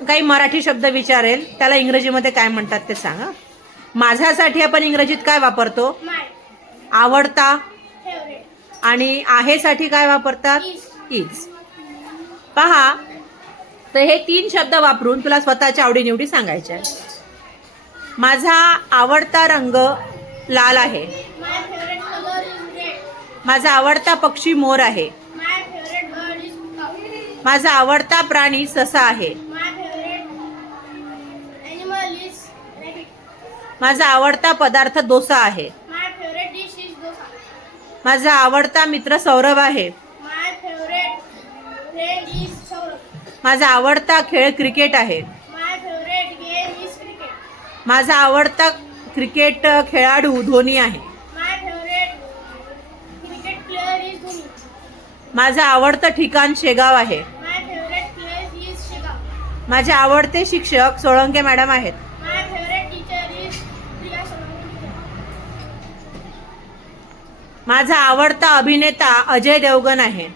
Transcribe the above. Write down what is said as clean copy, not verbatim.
काही मराठी शब्द विचारेल, त्याला इंग्रजीमध्ये काय म्हणतात ते सांगा. माझ्यासाठी आपण इंग्रजीत काय वापरतो? आवडता. आणि आहे साठी काय वापरतात? इज. पहा, तर हे 3 शब्द वापरून तुला स्वतःच्या आवडीनिवडी सांगायच्या. माझा आवडता रंग लाल आहे. माझा आवडता पक्षी मोर आहे. माझा आवडता प्राणी ससा आहे. माझा आवडता पदार्थ डोसा आहे. माझा आवडता मित्र सौरभ आहे. माझा आवडता खेळ क्रिकेट आहे. माझा आवडता क्रिकेट खेळाडू धोनी आहे. माझं आवडतं ठिकाण शेगाव आहे. माझे आवडते शिक्षक सोळंके मॅडम आहेत. माझा आवडता अभिनेता अजय देवगण आहे.